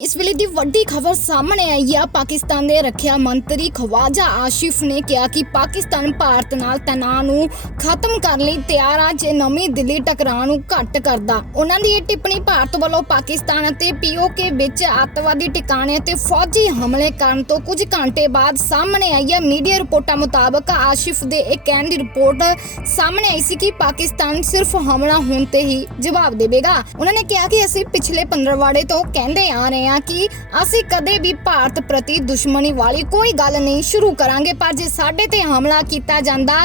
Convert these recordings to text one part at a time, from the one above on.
ਇਸ ਵੇਲੇ ਦੀ ਵੱਡੀ ਖਬਰ ਸਾਹਮਣੇ ਆਈ ਆ। ਪਾਕਿਸਤਾਨ ਦੇ ਰੱਖਿਆ ਮੰਤਰੀ ਖਵਾਜਾ ਆਸ਼ਿਫ ਨੇ ਕਿਹਾ ਕਿ ਪਾਕਿਸਤਾਨ ਭਾਰਤ ਨਾਲ ਤਣਾਅ ਨੂੰ ਖਤਮ ਕਰਨ ਲਈ ਤਿਆਰ ਆ, ਜੇ ਨਵੀਂ ਦਿੱਲੀ ਟਕਰਾਅ ਨੂੰ ਘੱਟ ਕਰਦਾ। ਉਹਨਾਂ ਦੀ ਇਹ ਟਿੱਪਣੀ ਭਾਰਤ ਵੱਲੋਂ ਪਾਕਿਸਤਾਨ ਅਤੇ ਪੀਓਕੇ ਵਿੱਚ ਅੱਤਵਾਦੀ ਟਿਕਾਣਿਆਂ ਤੇ ਫੌਜੀ ਹਮਲੇ ਕਰਨ ਤੋਂ ਕੁਝ ਘੰਟੇ ਬਾਅਦ ਸਾਹਮਣੇ ਆਈ ਆ। ਮੀਡੀਆ ਰਿਪੋਰਟਾਂ ਮੁਤਾਬਕ ਆਸ਼ਿਫ ਦੇ ਇਹ ਕਹਿਣ ਦੀ ਰਿਪੋਰਟ ਸਾਹਮਣੇ ਆਈ ਸੀ ਕਿ ਪਾਕਿਸਤਾਨ ਸਿਰਫ ਹਮਲਾ ਹੋਣ ਤੇ ਹੀ ਜਵਾਬ ਦੇਵੇਗਾ। ਉਹਨਾਂ ਨੇ ਕਿਹਾ ਕਿ ਅਸੀਂ ਪਿਛਲੇ ਪੰਦਰਵਾੜੇ ਤੋਂ ਕਹਿੰਦੇ ਆ ਰਹੇ ਹਾਂ ਕਿ ਅਸੀਂ ਕਦੇ ਵੀ ਭਾਰਤ ਪ੍ਰਤੀ ਦੁਸ਼ਮਣੀ ਵਾਲੀ ਕੋਈ ਗੱਲ ਨਹੀਂ ਸ਼ੁਰੂ ਕਰਾਂਗੇ, ਪਰ ਜੇ ਸਾਡੇ ਤੇ ਹਮਲਾ ਕੀਤਾ ਜਾਂਦਾ,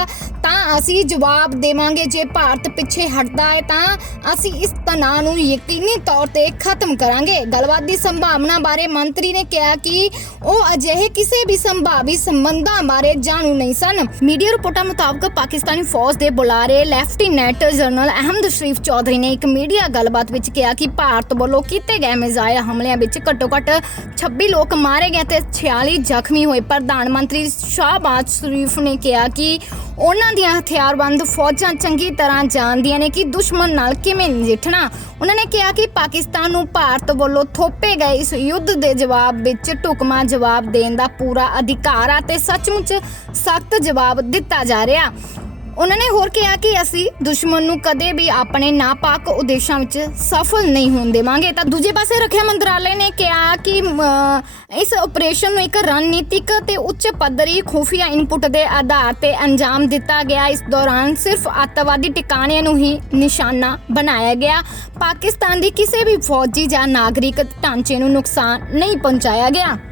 ਤਾਂ ਅਸੀਂ ਜਵਾਬ ਦੇਵਾਂਗੇ। ਜੇ ਭਾਰਤ ਪਿੱਛੇ ਹਟਦਾ ਹੈ, ਤਾਂ ਅਸੀਂ ਇਸ ਤਣਾਅ ਨੂੰ ਯਕੀਨੀ ਤੌਰ ਤੇ ਖਤਮ ਕਰਾਂਗੇ। ਗੱਲਬਾਤ ਦੀ ਸੰਭਾਵਨਾ ਬਾਰੇ ਮੰਤਰੀ ਨੇ ਕਿਹਾ ਕਿ ਉਹ ਅਜਿਹੇ ਕਿਸੇ ਵੀ ਸੰਭਾਵੀ ਸੰਬੰਧਾਂ ਬਾਰੇ ਜਾਣੂ ਨਹੀਂ ਸਨ। ਮੀਡੀਆ ਰਿਪੋਰਟਾਂ ਮੁਤਾਬਕ ਪਾਕਿਸਤਾਨੀ ਫੌਜ ਦੇ ਬੁਲਾਰੇ ਲੈਫਟੀਨੈਂਟ ਜਨਰਲ ਅਹਿਮਦ ਸ਼ਰੀਫ ਚੌਧਰੀ ਨੇ ਇੱਕ ਮੀਡੀਆ ਗੱਲਬਾਤ ਵਿੱਚ ਕਿਹਾ ਕਿ ਭਾਰਤ ਵੱਲੋਂ ਕੀਤੇ ਗਏ ਮਿਜ਼ਾਈਲ ਹਮਲਿਆਂ ਵਿੱਚ ਘੱਟੋ-ਘੱਟ 26 ਲੋਕ ਮਾਰੇ ਗਏ ਤੇ 46 ਜ਼ਖਮੀ ਹੋਏ। ਪ੍ਰਧਾਨ ਮੰਤਰੀ ਸ਼ਾਹਬਾਜ਼ ਸ਼ਰੀਫ ਨੇ ਕਿਹਾ ਕਿ ਉਹਨਾਂ ਦੀਆਂ ਹਥਿਆਰਬੰਦ ਫੌਜਾਂ ਚੰਗੀ ਤਰ੍ਹਾਂ ਜਾਣਦੀਆਂ ਨੇ ਕਿ ਦੁਸ਼ਮਣ ਨਾਲ ਕਿਵੇਂ ਨਜਿੱਠਣਾ। ਉਹਨਾਂ ਨੇ ਕਿਹਾ ਕਿ ਪਾਕਿਸਤਾਨ ਨੂੰ ਭਾਰਤ ਵੱਲੋਂ ਥੋਪੇ ਗਏ ਇਸ ਯੁੱਧ ਦੇ ਜਵਾਬ ਵਿੱਚ ਢੁਕਵਾਂ ਜਵਾਬ ਦੇਣ ਦਾ ਪੂਰਾ ਅਧਿਕਾਰ ਆ ਤੇ ਸੱਚਮੁੱਚ ਸਖਤ ਜਵਾਬ ਦਿੱਤਾ ਜਾ ਰਿਹਾ। ਉਹਨਾਂ ਨੇ ਹੋਰ ਕਿਹਾ ਕਿ ਅਸੀਂ ਦੁਸ਼ਮਣ ਨੂੰ ਕਦੇ ਵੀ ਆਪਣੇ ਨਾਪਾਕ ਉਦੇਸ਼ਾਂ ਵਿੱਚ ਸਫਲ ਨਹੀਂ ਹੋਣ ਦੇਵਾਂਗੇ। ਤਾਂ ਦੂਜੇ ਪਾਸੇ ਰੱਖਿਆ ਮੰਤਰਾਲੇ ਨੇ ਕਿਹਾ ਕਿ ਇਸ ਆਪਰੇਸ਼ਨ ਨੂੰ ਇੱਕ ਰਣਨੀਤਿਕ ਤੇ ਉੱਚ ਪੱਧਰੀ ਖੁਫੀਆ ਇਨਪੁਟ ਦੇ ਆਧਾਰ ਤੇ ਅੰਜਾਮ ਦਿੱਤਾ ਗਿਆ। ਇਸ ਦੌਰਾਨ ਸਿਰਫ ਅੱਤਵਾਦੀ ਟਿਕਾਣਿਆਂ ਨੂੰ ਹੀ ਨਿਸ਼ਾਨਾ ਬਣਾਇਆ ਗਿਆ। ਪਾਕਿਸਤਾਨ ਦੀ ਕਿਸੇ ਵੀ ਫੌਜੀ ਜਾਂ ਨਾਗਰਿਕ ਢਾਂਚੇ ਨੂੰ ਨੁਕਸਾਨ ਨਹੀਂ ਪਹੁੰਚਾਇਆ ਗਿਆ।